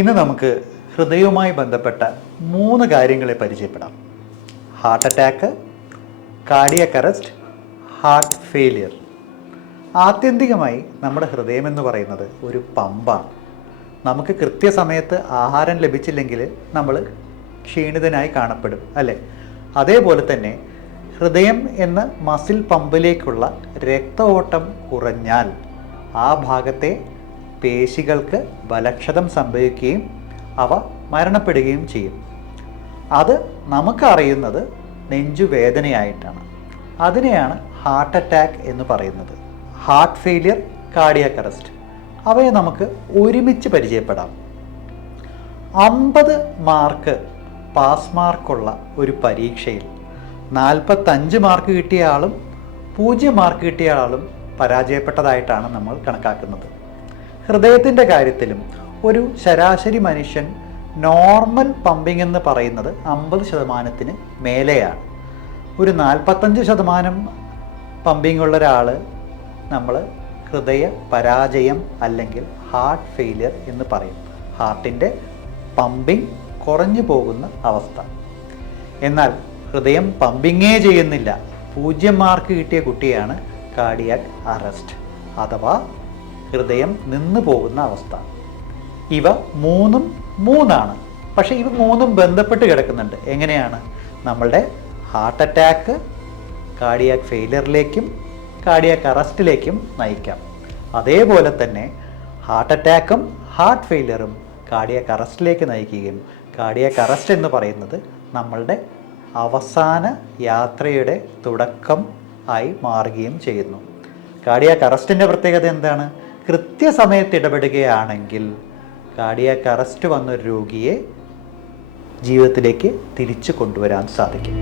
ഇന്ന് നമുക്ക് ഹൃദയവുമായി ബന്ധപ്പെട്ട 3 കാര്യങ്ങളെ പരിചയപ്പെടാം. Heart attack, cardiac arrest, heart failure. ആത്യന്തികമായി നമ്മുടെ ഹൃദയം എന്ന് പറയുന്നത് ഒരു പമ്പാണ്. നമുക്ക് കൃത്യസമയത്ത് ആഹാരം ലഭിച്ചില്ലെങ്കിൽ നമ്മൾ ക്ഷീണിതനായി കാണപ്പെടും, അല്ലേ? അതേപോലെ തന്നെ ഹൃദയം എന്ന മസിൽ പമ്പിലേക്കുള്ള രക്ത ഓട്ടം കുറഞ്ഞാൽ ആ ഭാഗത്തെ പേശികൾക്ക് ബലക്ഷതം സംഭവിക്കുകയും അവ മരണപ്പെടുകയും ചെയ്യും. അത് നമുക്കറിയുന്നത് നെഞ്ചുവേദനയായിട്ടാണ്. അതിനെയാണ് ഹാർട്ട് അറ്റാക്ക് എന്ന് പറയുന്നത്. ഹാർട്ട് ഫെയിലിയർ, കാർഡിയാക് അറസ്റ്റ്, അവയെ നമുക്ക് ഒരുമിച്ച് പരിചയപ്പെടാം. 50 മാർക്ക് പാസ് മാർക്കുള്ള ഒരു പരീക്ഷയിൽ 45 മാർക്ക് കിട്ടിയ ആളും 0 മാർക്ക് കിട്ടിയ ആളും പരാജയപ്പെട്ടതായിട്ടാണ് നമ്മൾ കണക്കാക്കുന്നത്. ഹൃദയത്തിൻ്റെ കാര്യത്തിലും ഒരു ശരാശരി മനുഷ്യൻ നോർമൽ പമ്പിംഗ് എന്ന് പറയുന്നത് 50% മേലെയാണ്. ഒരു 45% പമ്പിംഗ് ഉള്ള ഒരാൾ നമ്മൾ ഹൃദയ പരാജയം അല്ലെങ്കിൽ ഹാർട്ട് ഫെയിലിയർ എന്ന് പറയും. ഹാർട്ടിൻ്റെ പമ്പിംഗ് കുറഞ്ഞു പോകുന്ന അവസ്ഥ. എന്നാൽ ഹൃദയം പമ്പിങ്ങേ ചെയ്യുന്നില്ല, 0 മാർക്ക് കിട്ടിയ കുട്ടിയാണ് കാർഡിയാക് അറസ്റ്റ് അഥവാ ഹൃദയം നിന്നു പോകുന്ന അവസ്ഥ. ഇവ മൂന്നാണ്. പക്ഷേ ഇവ മൂന്നും ബന്ധപ്പെട്ട് കിടക്കുന്നുണ്ട്. എങ്ങനെയാണ്? നമ്മളുടെ ഹാർട്ട് അറ്റാക്ക് കാർഡിയാക് ഫെയിലിയറിലേക്കും കാർഡിയാക് അറസ്റ്റിലേക്കും നയിക്കാം. അതേപോലെ തന്നെ ഹാർട്ട് അറ്റാക്കും ഹാർട്ട് ഫെയിലിയറും കാർഡിയാക് അറസ്റ്റിലേക്ക് നയിക്കുകയും കാർഡിയാക് അറസ്റ്റ് എന്ന് പറയുന്നത് നമ്മളുടെ അവസാന യാത്രയുടെ തുടക്കം ആയി മാറുകയും ചെയ്യുന്നു. കാർഡിയാക് അറസ്റ്റിൻ്റെ പ്രത്യേകത എന്താണ്? കൃത്യസമയത്ത് ഇടപെടുകയാണെങ്കിൽ കാർഡിയാക് അറസ്റ്റ് വന്നൊരു രോഗിയെ ജീവിതത്തിലേക്ക് തിരിച്ചു കൊണ്ടുവരാൻ സാധിക്കും.